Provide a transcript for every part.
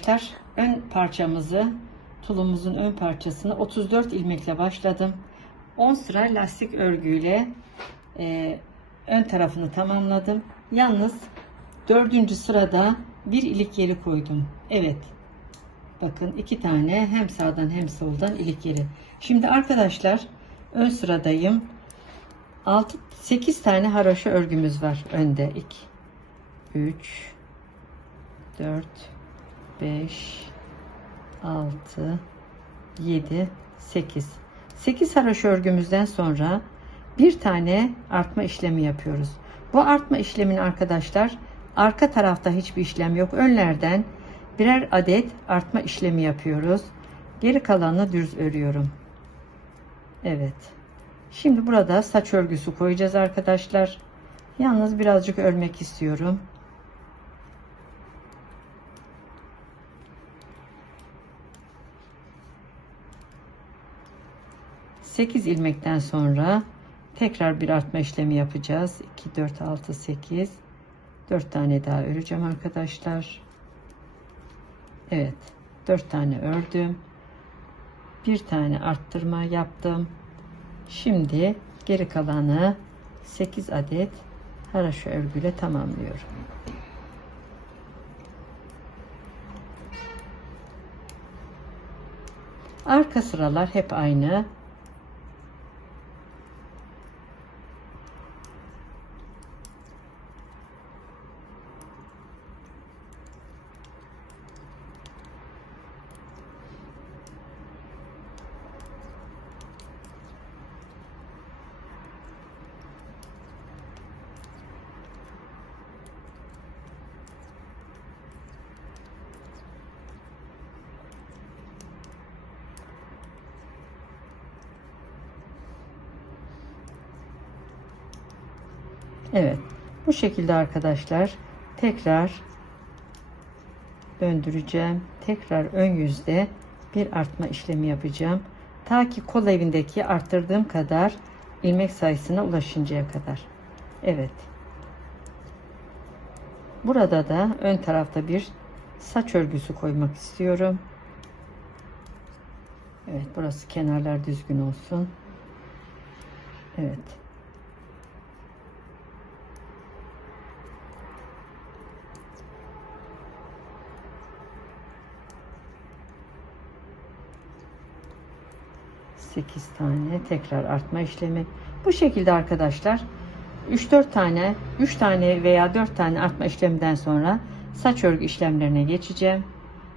Arkadaşlar ön parçamızı tulumumuzun ön parçasını 34 ilmekle başladım. 10 sıra lastik örgüyle e, ön tarafını tamamladım. Yalnız dördüncü sırada bir ilik yeri koydum. Evet. Bakın iki tane hem sağdan hem soldan ilik yeri. Şimdi arkadaşlar ön sıradayım. 6 8 tane haroşa örgümüz var önde. 2 3 4 5 6 7 8 8 haroşa örgümüzden sonra bir tane artma işlemi yapıyoruz. Bu artma işlemin arkadaşlar arka tarafta hiçbir işlem yok. Önlerden birer adet artma işlemi yapıyoruz. Geri kalanını düz örüyorum. Evet. Şimdi burada saç örgüsü koyacağız arkadaşlar. Yalnız birazcık örmek istiyorum. Sekiz ilmekten sonra tekrar bir artma işlemi yapacağız. 2 4 6 8 4 tane daha öreceğim arkadaşlar. Evet. 4 tane ördüm. Bir tane arttırma yaptım. Şimdi geri kalanı 8 adet haraşo örgüyle tamamlıyorum. Arka sıralar hep aynı. Evet. Bu şekilde arkadaşlar tekrar döndüreceğim. Tekrar ön yüzde bir artma işlemi yapacağım. Ta ki kol evindeki arttırdığım kadar ilmek sayısına ulaşıncaya kadar. Evet. Burada da ön tarafta bir saç örgüsü koymak istiyorum. Evet burası kenarlar düzgün olsun. Evet. Sekiz tane tekrar artma işlemi. Bu şekilde arkadaşlar 3-4 tane 3 tane veya 4 tane artma işleminden sonra saç örgü işlemlerine geçeceğim.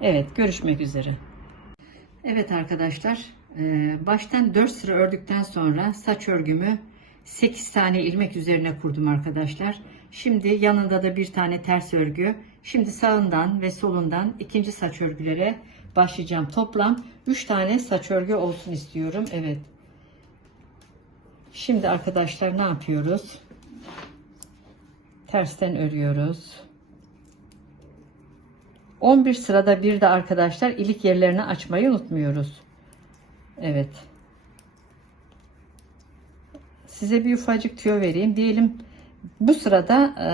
Evet görüşmek üzere. Evet arkadaşlar e, baştan 4 sıra ördükten sonra saç örgümü 8 tane ilmek üzerine kurdum arkadaşlar. Şimdi yanında da bir tane ters örgü. Şimdi sağından ve solundan ikinci saç örgülere başlayacağım. Toplam 3 tane saç örgü olsun istiyorum. Evet. Şimdi arkadaşlar ne yapıyoruz? Tersten örüyoruz. 11 sırada bir de arkadaşlar ilik yerlerini açmayı unutmuyoruz. Evet. Size bir ufacık tüyo vereyim. Diyelim bu sırada e,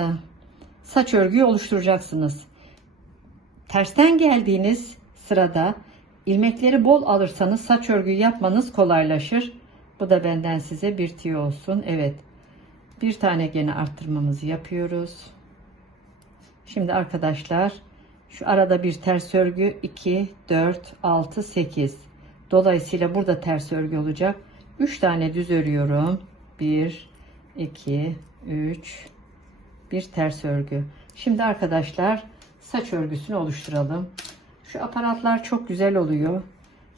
saç örgüyü oluşturacaksınız. Tersten geldiğiniz sırada ilmekleri bol alırsanız saç örgüyü yapmanız kolaylaşır. Bu da benden size bir tüyo olsun. Evet. Bir tane gene arttırmamızı yapıyoruz. Şimdi arkadaşlar şu arada bir ters örgü 2, 4, 6, 8. Dolayısıyla burada ters örgü olacak. 3 tane düz örüyorum. 1, 2, 3, bir ters örgü. Şimdi arkadaşlar saç örgüsünü oluşturalım. Şu aparatlar çok güzel oluyor.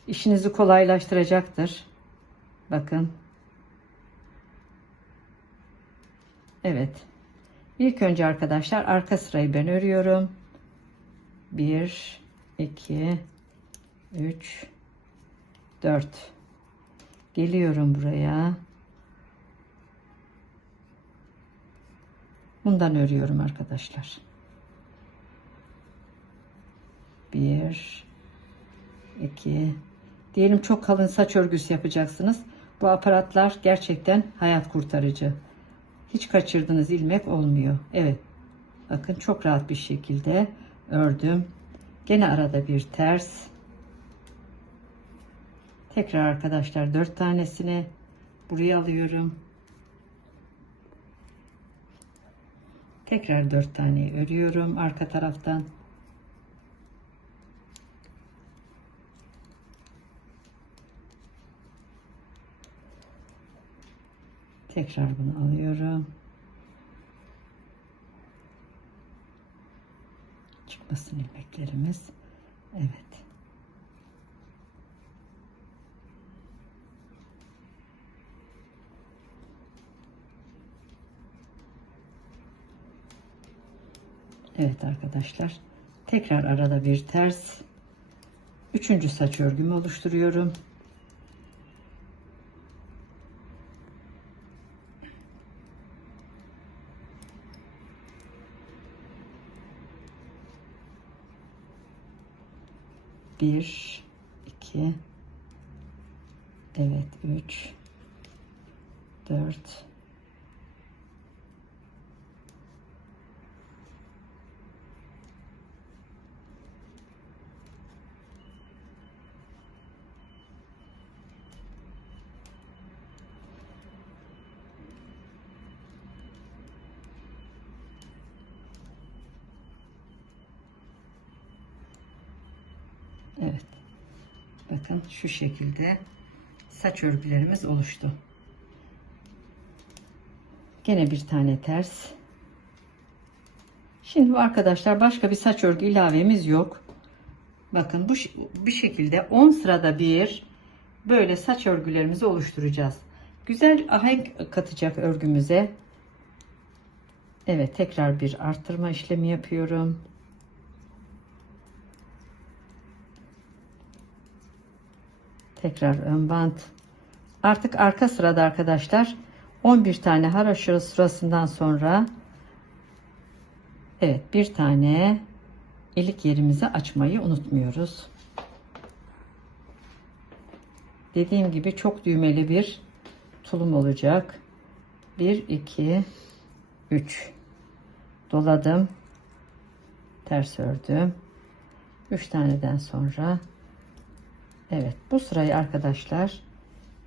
İşinizi kolaylaştıracaktır. Bakın. Evet. İlk önce arkadaşlar arka sırayı ben örüyorum. 1 2 3 4 Geliyorum buraya. Bundan örüyorum arkadaşlar. 1 2 Diyelim çok kalın saç örgüsü yapacaksınız. Bu aparatlar gerçekten hayat kurtarıcı. Hiç kaçırdığınız ilmek olmuyor. Evet. Bakın çok rahat bir şekilde ördüm. Gene arada bir ters. Tekrar arkadaşlar 4 tanesini buraya alıyorum. Tekrar 4 tane örüyorum arka taraftan. Tekrar bunu alıyorum. Çıkmasın ilmeklerimiz. Evet. Evet arkadaşlar. Tekrar arada bir ters. Üçüncü saç örgümü oluşturuyorum. Bir, iki, evet üç, dört, Evet. Bakın şu şekilde saç örgülerimiz oluştu. Gene bir tane ters. Şimdi arkadaşlar başka bir saç örgü ilavemiz yok. Bakın bu bir şekilde 10 sırada bir böyle saç örgülerimizi oluşturacağız. Güzel ahenk katacak örgümüze. Evet tekrar bir arttırma işlemi yapıyorum. Tekrar ön bant. Artık arka sırada arkadaşlar 11 tane haraşo sırasından sonra evet bir tane ilik yerimizi açmayı unutmuyoruz. Dediğim gibi çok düğmeli bir tulum olacak. 1 2 3 doladım. Ters ördüm. 3 taneden sonra Evet bu sırayı arkadaşlar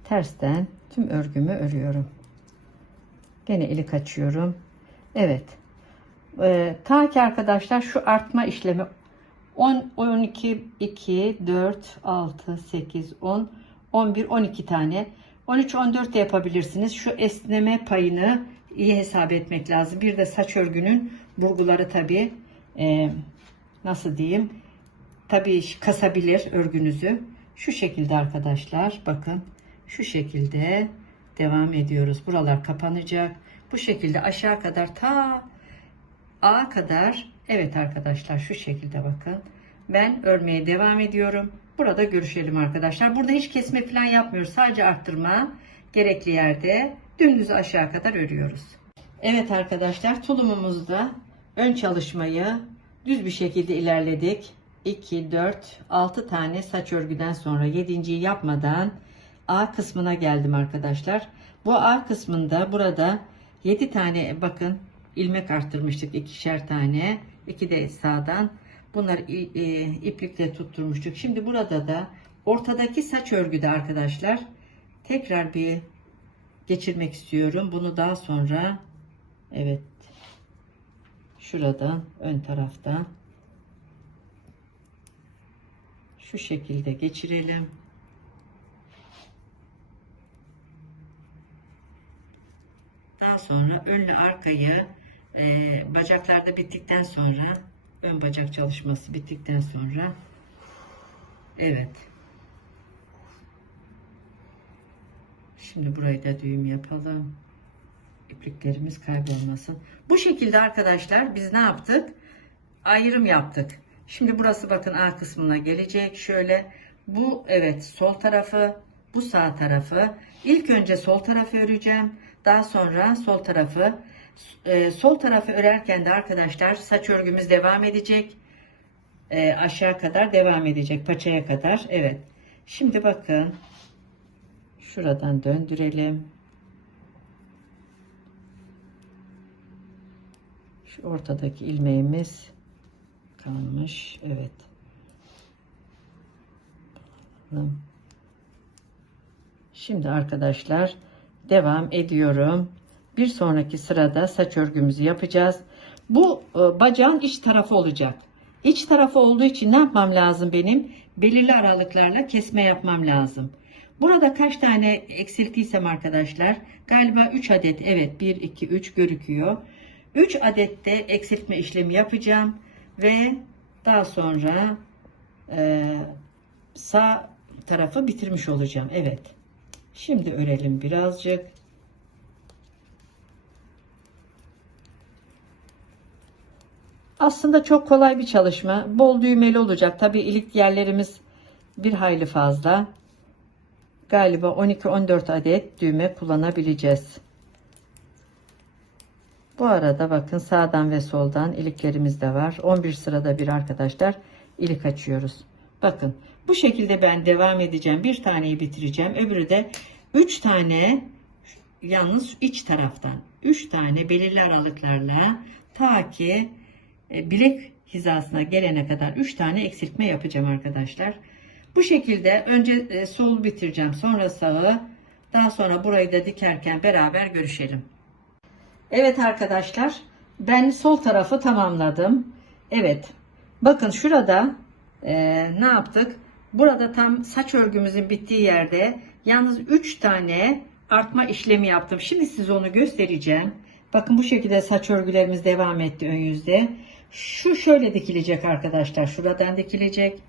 tersten tüm örgümü örüyorum. Gene ilik açıyorum. Evet. Ee, ta ki arkadaşlar şu artma işlemi 10, 12, 2, 4, 6, 8, 10, 11, 12 tane. 13, 14 de yapabilirsiniz. Şu esneme payını iyi hesap etmek lazım. Bir de saç örgünün burguları tabi e, nasıl diyeyim tabi kasabilir örgünüzü. Şu şekilde arkadaşlar bakın şu şekilde devam ediyoruz. Buralar kapanacak. Bu şekilde aşağı kadar ta A kadar evet arkadaşlar şu şekilde bakın. Ben örmeye devam ediyorum. Burada görüşelim arkadaşlar. Burada hiç kesme falan yapmıyoruz. Sadece arttırma gerekli yerde dümdüz aşağı kadar örüyoruz. Evet arkadaşlar tulumumuzda ön çalışmayı düz bir şekilde ilerledik. 2, 4, 6 tane saç örgüden sonra 7.yi yapmadan A kısmına geldim arkadaşlar. Bu A kısmında burada 7 tane bakın ilmek arttırmıştık ikişer tane. 2 de sağdan. Bunları e, iplikle tutturmuştuk. Şimdi burada da ortadaki saç örgüde arkadaşlar tekrar bir geçirmek istiyorum. Bunu daha sonra evet şuradan ön taraftan şu şekilde geçirelim. Daha sonra önlü arkayı e, bacaklarda bittikten sonra ön bacak çalışması bittikten sonra evet. Şimdi burayı da düğüm yapalım. İpliklerimiz kaybolmasın. Bu şekilde arkadaşlar biz ne yaptık? Ayrım yaptık Şimdi burası bakın A kısmına gelecek. Şöyle bu evet sol tarafı bu sağ tarafı. İlk önce sol tarafı öreceğim. Daha sonra sol tarafı. Ee, sol tarafı örerken de arkadaşlar saç örgümüz devam edecek. Ee, aşağı kadar devam edecek. Paçaya kadar. Evet. Şimdi bakın. Şuradan döndürelim. Şu ortadaki ilmeğimiz kalmış. Evet. Şimdi arkadaşlar devam ediyorum. Bir sonraki sırada saç örgümüzü yapacağız. Bu e, bacağın iç tarafı olacak. İç tarafı olduğu için ne yapmam lazım benim? Belirli aralıklarla kesme yapmam lazım. Burada kaç tane eksilttiysem arkadaşlar galiba 3 adet evet 1 2 3 görüküyor. 3 adette eksiltme işlemi yapacağım ve daha sonra e, sağ tarafı bitirmiş olacağım. Evet. Şimdi örelim birazcık. Aslında çok kolay bir çalışma. Bol düğmeli olacak. Tabii ilik yerlerimiz bir hayli fazla. Galiba 12-14 adet düğme kullanabileceğiz. Bu arada bakın sağdan ve soldan iliklerimiz de var. 11 sırada bir arkadaşlar ilik açıyoruz. Bakın bu şekilde ben devam edeceğim. Bir taneyi bitireceğim. Öbürü de 3 tane yalnız iç taraftan 3 tane belirli aralıklarla ta ki e, bilek hizasına gelene kadar 3 tane eksiltme yapacağım arkadaşlar. Bu şekilde önce e, sol bitireceğim sonra sağı daha sonra burayı da dikerken beraber görüşelim. Evet arkadaşlar ben sol tarafı tamamladım. Evet bakın şurada e, ne yaptık? Burada tam saç örgümüzün bittiği yerde yalnız 3 tane artma işlemi yaptım. Şimdi size onu göstereceğim. Bakın bu şekilde saç örgülerimiz devam etti ön yüzde. Şu şöyle dikilecek arkadaşlar. Şuradan dikilecek.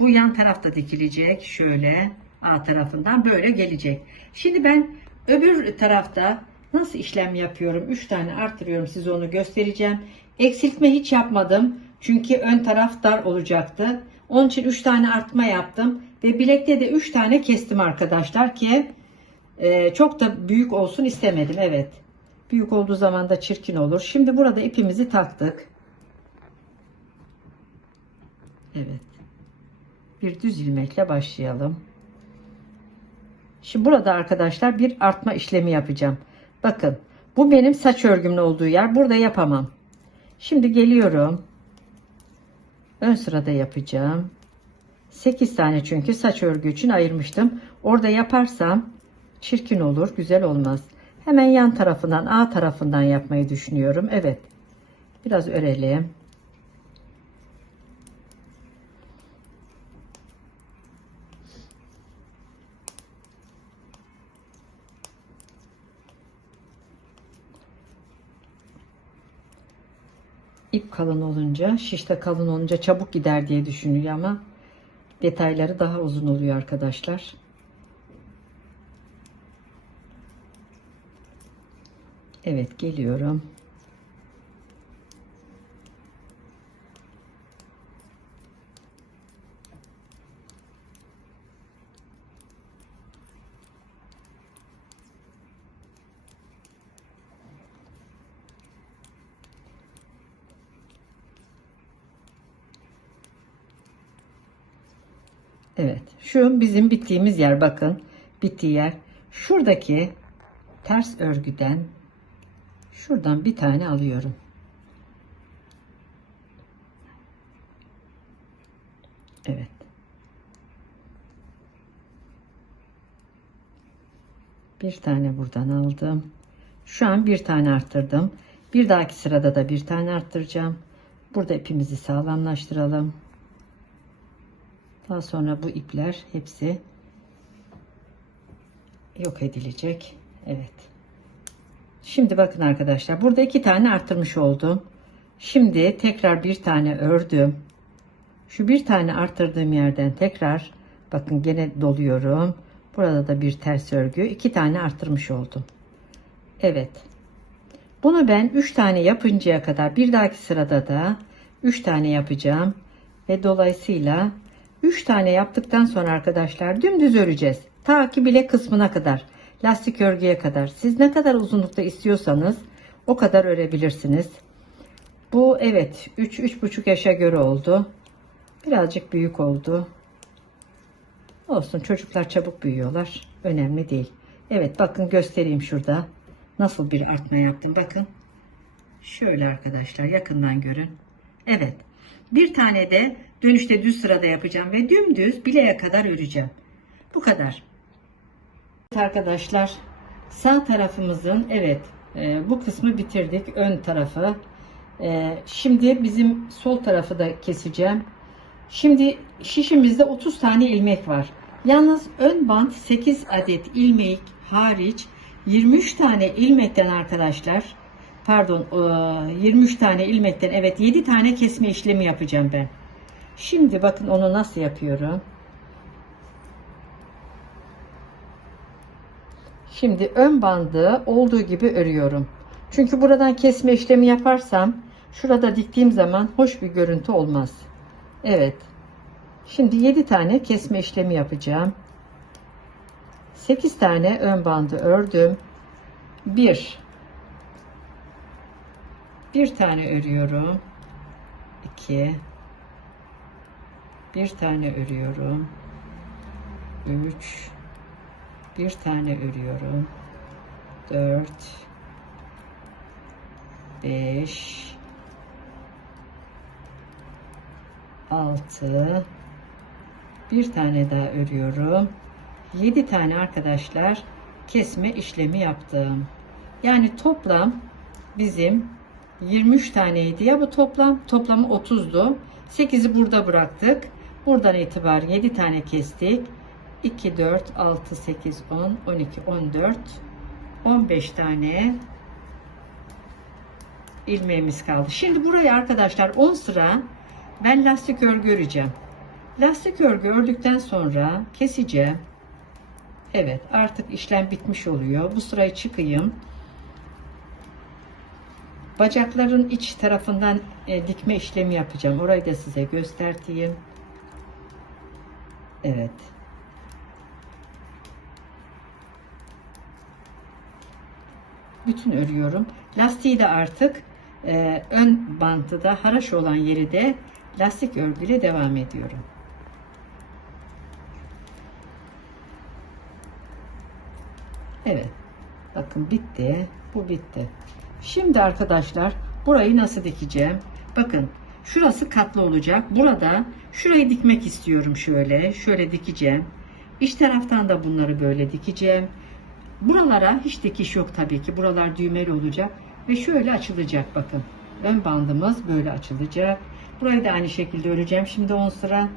Bu yan tarafta dikilecek. Şöyle A tarafından böyle gelecek. Şimdi ben öbür tarafta nasıl işlem yapıyorum? 3 tane arttırıyorum. Size onu göstereceğim. Eksiltme hiç yapmadım. Çünkü ön taraf dar olacaktı. Onun için 3 tane artma yaptım. Ve bilekte de 3 tane kestim arkadaşlar ki e, çok da büyük olsun istemedim. Evet. Büyük olduğu zaman da çirkin olur. Şimdi burada ipimizi taktık. Evet. Bir düz ilmekle başlayalım. Şimdi burada arkadaşlar bir artma işlemi yapacağım. Bakın bu benim saç örgümün olduğu yer. Burada yapamam. Şimdi geliyorum. Ön sırada yapacağım. 8 tane çünkü saç örgü için ayırmıştım. Orada yaparsam çirkin olur, güzel olmaz. Hemen yan tarafından, A tarafından yapmayı düşünüyorum. Evet. Biraz örelim. İp kalın olunca, şişte kalın olunca çabuk gider diye düşünüyor ama detayları daha uzun oluyor arkadaşlar. Evet geliyorum. Evet. Şu bizim bittiğimiz yer bakın. Bittiği yer. Şuradaki ters örgüden şuradan bir tane alıyorum. Evet. Bir tane buradan aldım. Şu an bir tane arttırdım. Bir dahaki sırada da bir tane arttıracağım. Burada ipimizi sağlamlaştıralım. Daha sonra bu ipler hepsi yok edilecek. Evet. Şimdi bakın arkadaşlar burada iki tane arttırmış oldum. Şimdi tekrar bir tane ördüm. Şu bir tane arttırdığım yerden tekrar bakın gene doluyorum. Burada da bir ters örgü. iki tane arttırmış oldum. Evet. Bunu ben 3 tane yapıncaya kadar bir dahaki sırada da 3 tane yapacağım. Ve dolayısıyla 3 tane yaptıktan sonra arkadaşlar dümdüz öreceğiz. Ta ki bilek kısmına kadar. Lastik örgüye kadar. Siz ne kadar uzunlukta istiyorsanız o kadar örebilirsiniz. Bu evet 3-3,5 yaşa göre oldu. Birazcık büyük oldu. Olsun çocuklar çabuk büyüyorlar. Önemli değil. Evet bakın göstereyim şurada. Nasıl bir artma yaptım bakın. Şöyle arkadaşlar yakından görün. Evet. Bir tane de dönüşte düz sırada yapacağım ve dümdüz bileğe kadar öreceğim. Bu kadar. Evet arkadaşlar sağ tarafımızın evet e, bu kısmı bitirdik ön tarafı. E, şimdi bizim sol tarafı da keseceğim. Şimdi şişimizde 30 tane ilmek var. Yalnız ön bant 8 adet ilmek hariç 23 tane ilmekten arkadaşlar pardon e, 23 tane ilmekten evet 7 tane kesme işlemi yapacağım ben. Şimdi bakın onu nasıl yapıyorum. Şimdi ön bandı olduğu gibi örüyorum. Çünkü buradan kesme işlemi yaparsam şurada diktiğim zaman hoş bir görüntü olmaz. Evet. Şimdi 7 tane kesme işlemi yapacağım. 8 tane ön bandı ördüm. 1 bir tane örüyorum. 2 bir tane örüyorum. 3 bir tane örüyorum. 4 5 6 bir tane daha örüyorum. 7 tane arkadaşlar kesme işlemi yaptım. Yani toplam bizim 23 taneydi ya bu toplam. Toplamı 30'du. 8'i burada bıraktık. Buradan itibaren 7 tane kestik. 2, 4, 6, 8, 10, 12, 14, 15 tane ilmeğimiz kaldı. Şimdi buraya arkadaşlar 10 sıra ben lastik örgü öreceğim. Lastik örgü ördükten sonra keseceğim. Evet artık işlem bitmiş oluyor. Bu sırayı çıkayım. Bacakların iç tarafından e, dikme işlemi yapacağım. Orayı da size göstereyim. Evet. Bütün örüyorum. Lastiği de artık e, ön bantı da haraş olan yeri de lastik örgüyle devam ediyorum. Evet. Bakın bitti. Bu bitti. Şimdi arkadaşlar burayı nasıl dikeceğim? Bakın şurası katlı olacak. Burada şurayı dikmek istiyorum şöyle. Şöyle dikeceğim. İç taraftan da bunları böyle dikeceğim. Buralara hiç dikiş yok tabii ki. Buralar düğmeli olacak. Ve şöyle açılacak bakın. Ön bandımız böyle açılacak. Burayı da aynı şekilde öreceğim. Şimdi 10 sıra.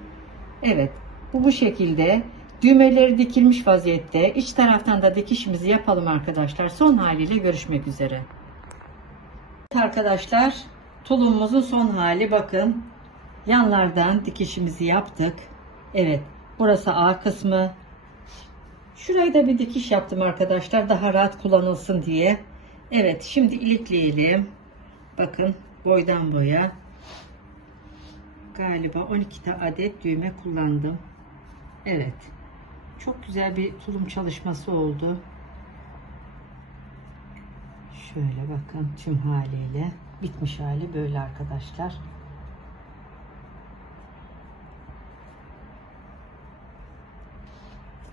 Evet. Bu bu şekilde. Düğmeleri dikilmiş vaziyette. İç taraftan da dikişimizi yapalım arkadaşlar. Son haliyle görüşmek üzere. Arkadaşlar tulumumuzun son hali bakın. Yanlardan dikişimizi yaptık. Evet. Burası A kısmı. Şurayı da bir dikiş yaptım arkadaşlar. Daha rahat kullanılsın diye. Evet. Şimdi ilikleyelim. Bakın boydan boya. Galiba 12 adet düğme kullandım. Evet. Çok güzel bir tulum çalışması oldu. Şöyle bakın tüm haliyle bitmiş hali böyle arkadaşlar.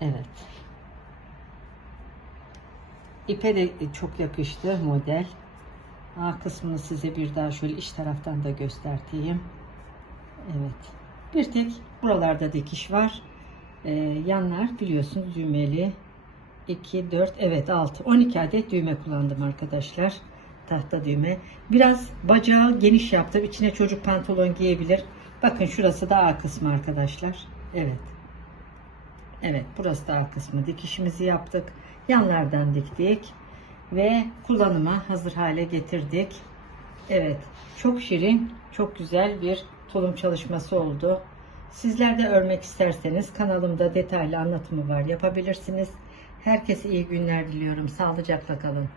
Evet. İpe de çok yakıştı model. A kısmını size bir daha şöyle iç taraftan da göstereyim. Evet. Bir tek buralarda dikiş var. Ee, yanlar biliyorsunuz düğmeli. 2, 4, evet 6. 12 adet düğme kullandım arkadaşlar. Tahta düğme. Biraz bacağı geniş yaptım. İçine çocuk pantolon giyebilir. Bakın şurası da A kısmı arkadaşlar. Evet. Evet burası da A kısmı. Dikişimizi yaptık. Yanlardan diktik. Ve kullanıma hazır hale getirdik. Evet. Çok şirin, çok güzel bir tulum çalışması oldu. Sizler de örmek isterseniz kanalımda detaylı anlatımı var. Yapabilirsiniz. Herkese iyi günler diliyorum. Sağlıcakla kalın.